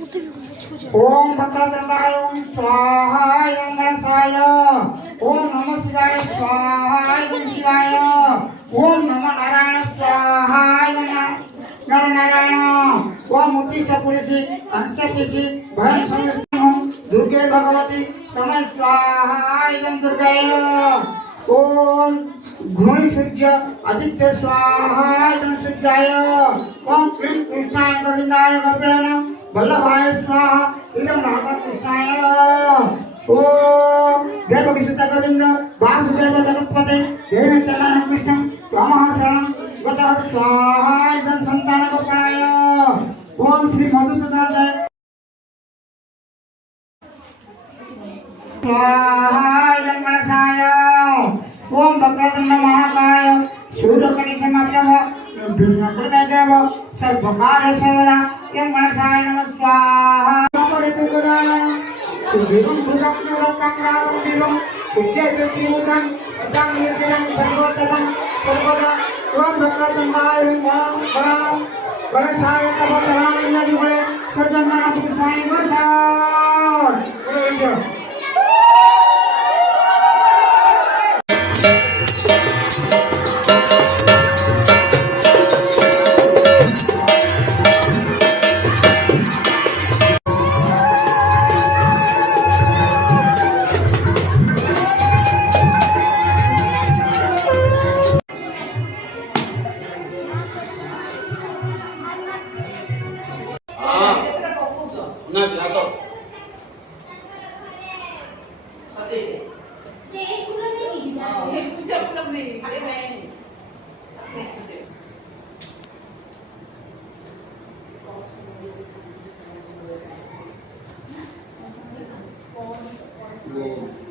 ओम भक्तदंडाय ओम स्वाहा ओम गणेशाय ओम नमः शिवाय स्वाहा ओम शिवाय ओम नमः नारायण स्वाहा नर नारायण ओम उत्तिष्ठ पुरुषि अंशपिषि भयं संविष्णु दुर्गे भगवती समय स्वाहा ओम दुर्गाय ओम घृणी सूर्य आदित्य स्वाहा ओम सूर्याय ओम क्लीं कृष्णाय गोविंदाय गोपेण वल्लभाय स्वाहा इदं राधा कृष्णाय ओम देवकी सुत गोविंद वासुदेव जगत्पते देवी तेनाय कृष्णं त्वमः शरणं गतः स्वाहा इदं संतान गोपाय ओम श्री मधुसूदनाय स्वाहा इदं गणेशाय ओम वक्रतुंड महाकाय सूर्यकोटि समप्रभ निर्विघ्नदेव सर्वकार्य सर्वदा यं गणेशाय नमः स्वाहा परिपूर्णदानं तुझं भुजं चूरकं रावं दिवं तुझ्ये तुझं अजं निर्जनं सर्वोत्तमं सर्वदा ओम वक्रतुंडाय ओम गणेशाय तव धर्मानंद जुगळे सज्जनाना पुष्पाणि वर्षाव ना असो सती ये पूरा नहीं है ये पूजा पूरा नहीं अरे मैं वो